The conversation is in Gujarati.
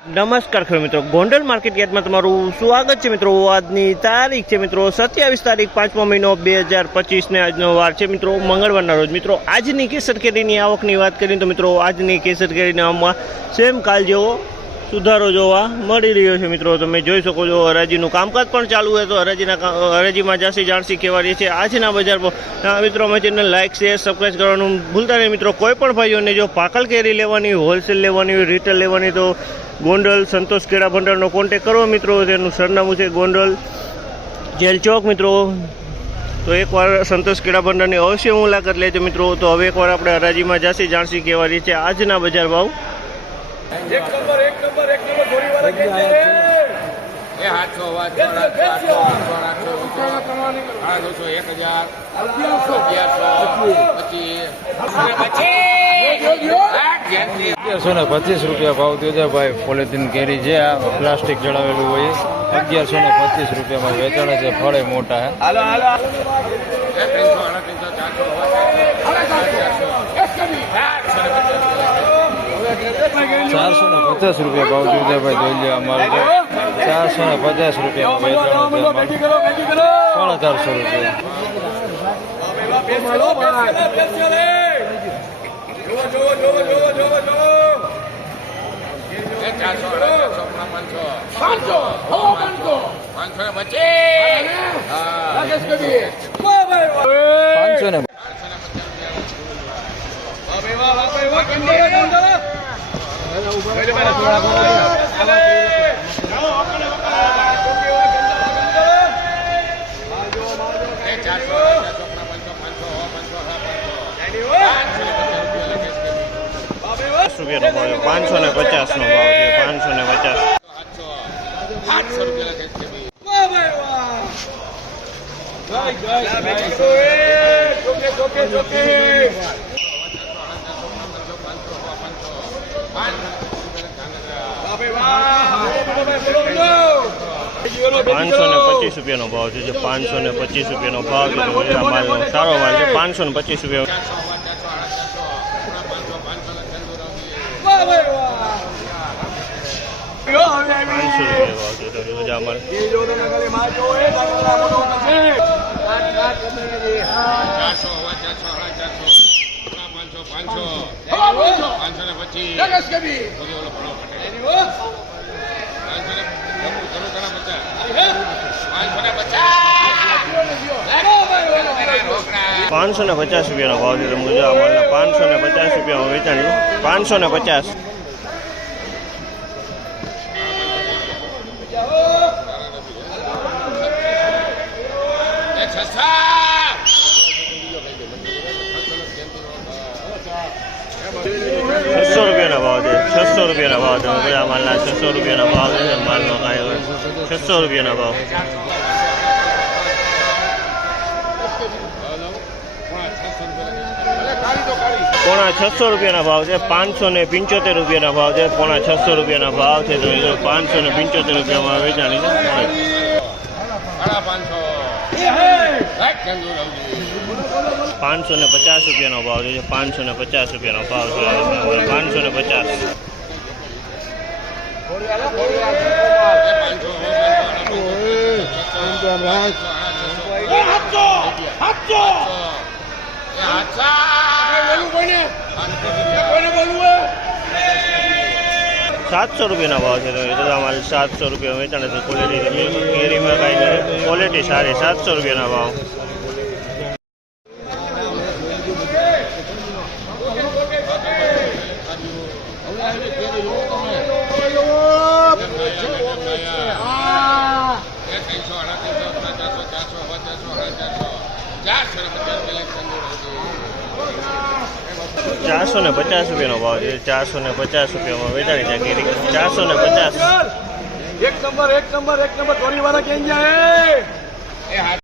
નમસ્કાર ખેડૂત મિત્રો, ગોંડલ માર્કેટ યાર્ડમાં તમારું સ્વાગત છે મિત્રો। આજની તારીખ છે મિત્રો 27 તારીખ 5મો મહિનો 2025 ને આજનો વાર છે મિત્રો મંગળવારના રોજ। મિત્રો આજની કેસર કેરીની આવકની વાત કરીએ તો મિત્રો આજની કેસર કેરીના આવકમાં સેમ કાલ જેવો સુધારો જોવા મળી રહ્યો છે મિત્રો। તમે જોઈ શકો છો હરાજીનું કામકાજ પણ ચાલુ હોય તો હરાજીમાં જાસી જાણસી કહેવા રહી છે આજના બજાર પર। મિત્રો અમે ચેનલ લાઇક શેર સબસ્ક્રાઈબ કરવાનું ભૂલતા નહીં મિત્રો। કોઈ પણ ભાઈઓને જો પાકલ કેરી લેવાની હોય, હોલસેલ લેવાની હોય, રિટેલ લેવાની તો ગોંડલ સંતોષ કેળા ભંડારનો કોન્ટેક કરો મિત્રો। તેનું સરનામું છે ગોંડલ જેલ ચોક મિત્રો। તો એકવાર સંતોષ કેળા ભંડારની અવશ્ય મુલાકાત લેજો મિત્રો। તો હવે એકવાર આપણે હરાજીમાં જાસી જાણસી કહેવા રહી છે આજના બજાર ભાવ। એક નંબર થોડી વાર કે છે એ 800 વાત 800 ₹1125 ભાવ થયો છે ભાઈ। પોલિથીન કેરી છે, આ પ્લાસ્ટિક જડાવેલું હોય, ₹1125 વેચાણ છે। ફળે મોટા હે। 450 ભાવ થયો છે ભાઈ। જોઈ લે અમારે ₹450 વેચાણ છે। રૂપિયાનો ભાવ 550 નો ભાવ છે। 550 ₹525 ભાવ છે। ₹525 ભાવ છે। માલનો સારો માલ છે। ₹525 ₹550 ભાવ છે। તમે જો અમારના ₹550 વેચાણી 550 ₹600 ભાવ છે। ₹600 ભાવ છે। આ માલના ₹600 ભાવ છે। માલનો કાંઈ ₹600 ભાવ। પોણા ₹600 ભાવ છે। ₹575 ભાવ છે। પોણા ₹600 ભાવ છે। તો ₹575 વેચાણી છે। ₹550 ભાવ છે। ₹550 ભાવ છે। 550 ₹700 ભાવ છે। તો અમારે ₹700 વેચાણ છે। ક્વોલિટી કેરીમાં કાંઈ ક્વોલિટી સારી। ₹700 ભાવ। ₹450 ભાવ છે। ₹450 વેચાણી છે કેરી। 450 એક નંબર થોડી વાર કે જાય